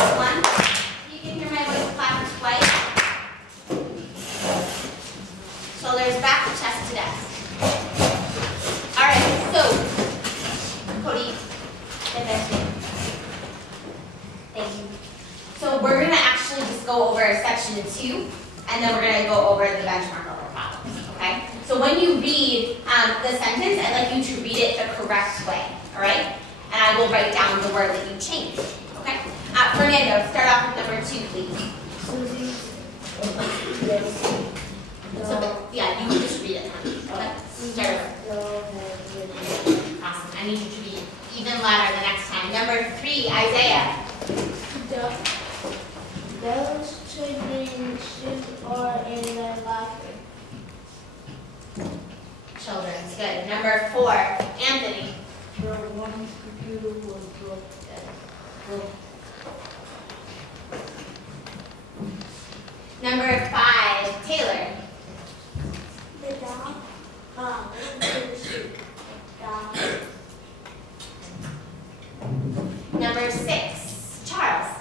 last one. You can hear my voice clap twice. Shoulders back, chest to desk. All right, so, Cody, advance me. Thank you. So we're going to actually just go over section 2, and then we're going to go over the benchmark level problems, okay? So when you read the sentence, I'd like you to read it the correct way, all right? And I will write down the word that you changed, okay? Fernando, start off with number 2, please. So, yeah, you can just read it then, okay? Start over. Awesome. I need you to be even louder the next time. Number 3, Isaiah. Those children's shoes are in the locker. Children's, good. Number 4, Anthony. The one's computer was broke. Good. Number 5, Taylor. The dog went to the street. Dog. Number 6, Charles.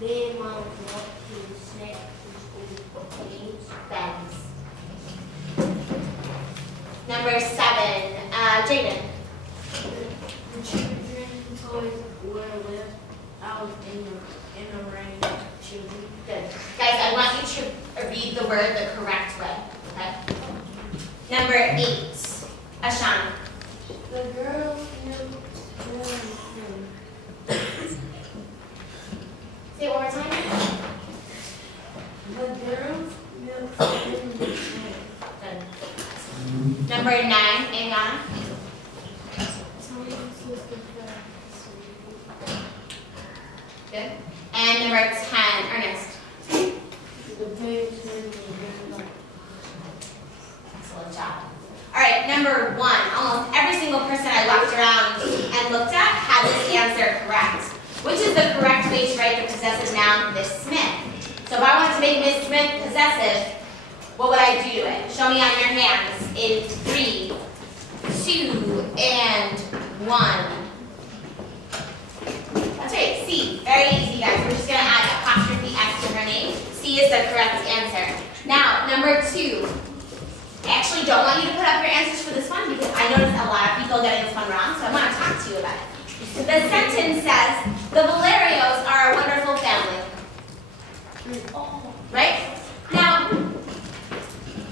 Their mom walked to the snack to school for games. Benz. Number 7, Jaden. The children's toys were left out in the rain. Children. Good. Guys, I want you to read the word the correct way, okay? Number 8, Ashana. The girls knew. Say it one more time. The girls knew. Good. Number 9, Ayana. Good. And number 10, Ernest. The page Excellent job. All right, number 1. Almost every single person I walked around and looked at had this answer correct. Which is the correct way to write the possessive noun, Miss Smith? So if I wanted to make Miss Smith possessive, what would I do to it? Show me on your hands in 3, 2, and 1. That's right, C. Very easy, guys. We're just going to add apostrophe S to her name. C is the correct answer. Now, number 2. I actually don't want you to put up your answers for this one because I noticed a lot of people getting this one wrong, so I want to talk to you about it. The sentence says, the Valerios are a wonderful family. Right? Now,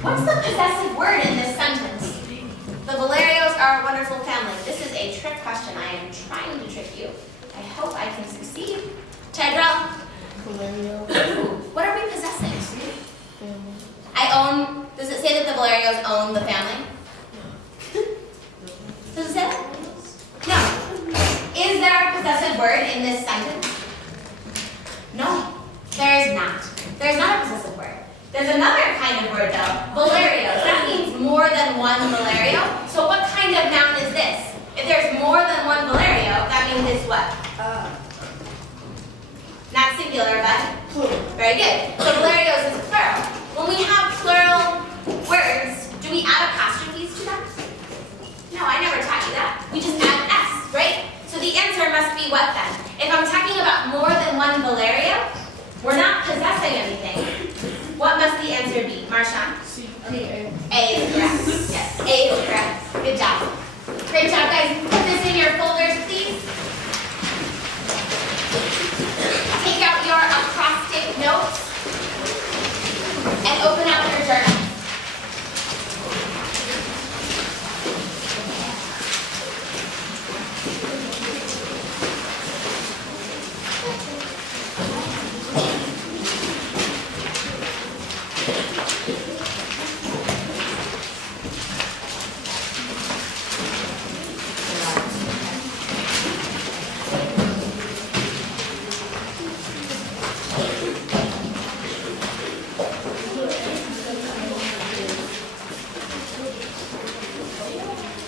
what's the possessive word in this sentence? The Valerios are a wonderful family. This is a trick question. I am trying to trick you. I hope I can succeed. Tigrel? Valerio. What are we possessing? I own, does it say that the Valerios own the family? Does it say that? No. Is there a possessive word in this sentence? No, there is not. There's not a possessive word. There's another kind of word though, Valerios. That means more than one Valerio. So what kind of noun is this? If there's more than one Valerio, that means it's what? Not singular, but plural. Very good. So Valerios is plural. When we have plural words, do we add apostrophes to them? No, I never taught you that. We just add S, right? So the answer must be what then? If I'm talking about more than one Valerio, we're not possessing anything. What must the answer be? Marshawn? A. A is correct. Yes, A is correct. Good job. Great job, guys. Put this in your folders, please. Take out your acrostic notes and open up your journal.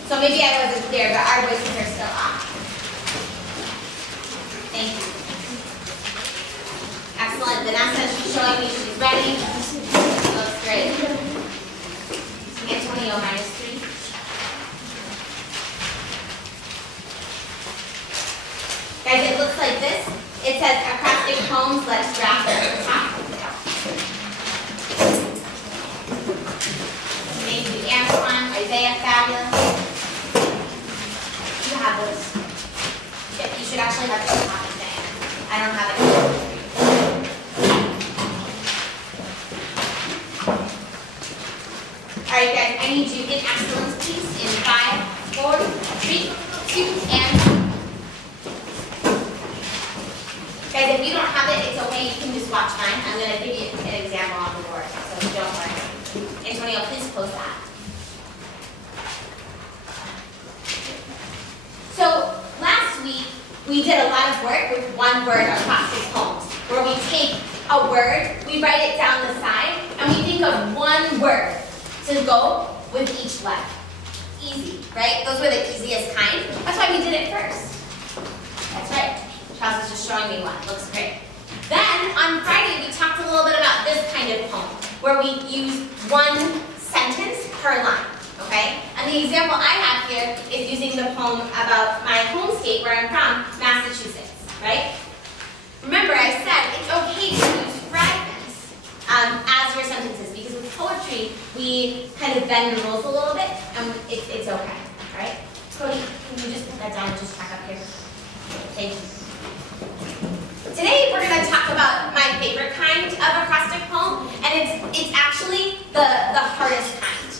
So maybe I wasn't clear, but our voices are still off. Thank you. Excellent. Vanessa, she's showing me she's ready. Looks great. Antonio, -3. Guys, it looks like this. It's says acrostic poems, let's draft at the top. Thank you, Antoine, Isaiah, fabulous. You have those. Yeah, you should actually have those on Isaiah. I don't have it. Alright guys, I need you in excellence, please, in 5, 4, 3, 2, and 1. Guys, if you don't have it, it's okay, you can just watch mine. I'm going to give you an example on the board, so don't worry. Antonio, please close that. So, last week, we did a lot of work with one-word acrostic poems, where we take a word, we write it down the side, and we think of one word to go with each letter. Easy, right? Those were the easiest kind. That's why we did it first. That's right. Charles is just showing me one. Looks great. Then, on Friday, we talked a little bit about this kind of poem, where we use one sentence per line, okay? And the example I have here is using the poem about my home state, where I'm from, Massachusetts, right? Remember, I said it's okay to use fragments as your sentences, because with poetry, we kind of bend the rules a little bit, and it's okay, all right? Cody, can you just put that down and just track up here? Thank you. Today, we're going to talk about my favorite kind of acrostic poem, and it's actually the hardest kind.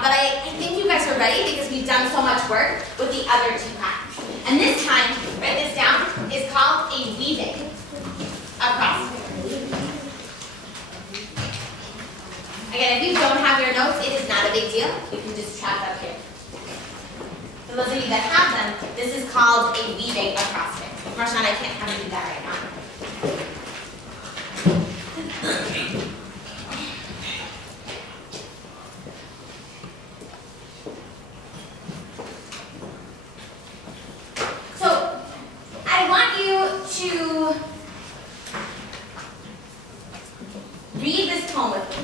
But I think you guys are ready because we've done so much work with the other two kinds. And this kind, write this down, is called a weaving acrostic. Again, if you don't have your notes, it is not a big deal. You can just track up here. For those of you that have them, this is called a weaving acrostic. Marshawn, I can't have you do that right now. So, I want you to read this poem with me.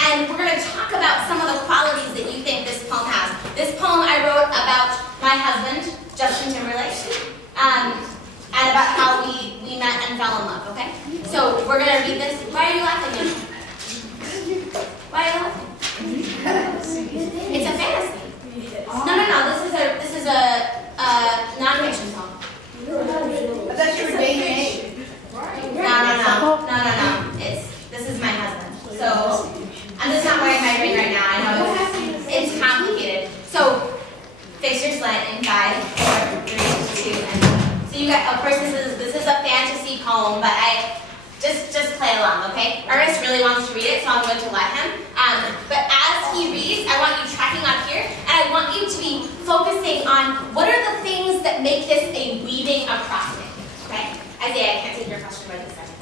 And we're going to talk about some of the qualities that you think this poem has. This poem I wrote about my husband, Justin Timberlake, and about how we met and fell in love, okay? So we're going to read this. Why are you laughing at me? Why are you laughing? It's a fantasy. No. This is a non-fiction poem. That's your name. No. This is my husband. So I'm just not wearing my ring right now. I know it's complicated. So fix your sled in 5, 4, 3, 2, and 1. So you got, of course, this is a fantasy poem, but I just play along, okay? Ernest really wants to read it, so I'm going to let him. But as he reads, I want you tracking up here, and I want you to be focusing on what are the things that make this a weaving acrostic, okay? Isaiah, I can't take your question right this second.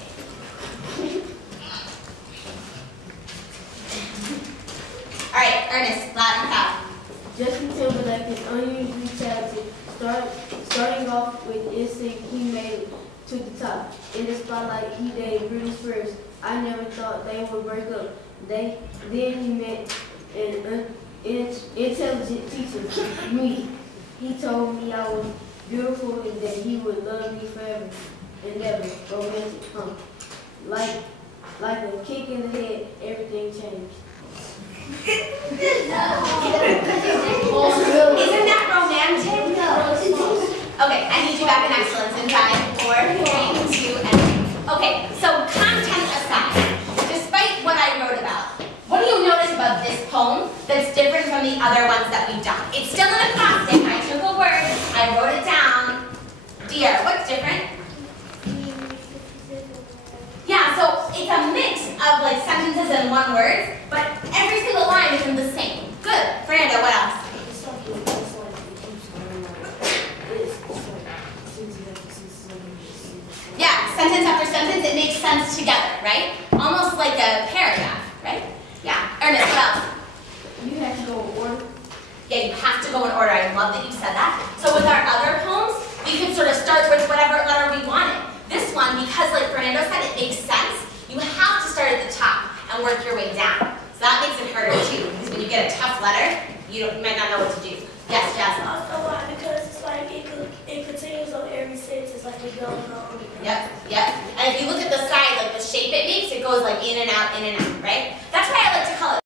All right, Ernest, loud and proud. Justin Timberlake is unusually talented. Starting off with instinct, he made it to the top. In the spotlight, he dated British first. I never thought they would break up. Then he met an intelligent teacher, me. He told me I was beautiful and that he would love me forever and ever. Romantic, like a kick in the head, everything changed. Isn't that romantic? No. Okay, I need you back in excellence in 5, 4, 3, 2, and 1. Okay, so content aside, despite what I wrote about, what do you notice about this poem that's different from the other ones that we've done? It's still an acrostic. I took a word, I wrote it down. Dear, what's different? Yeah, so it's a mix of like sentences and one word, but every single line isn't the same. Good. Fernando, what else? Yeah, sentence after sentence, it makes sense together, right? Almost like a paragraph, right? Yeah. Ernest, what else? You have to go in order. Yeah, you have to go in order. I love that you said that. So with our other poems, we could sort of start with whatever letter we wanted. This one, because like Fernando said, it makes sense. You have to start at the top and work your way down. So that makes it harder too, because when you get a tough letter, you might not know what to do. Yes, Jasmine. Also why? Because it's like it continues on every sentence. Like Yep, yep. And if you look at the side, like the shape it makes, it goes like in and out, right? That's why I like to call it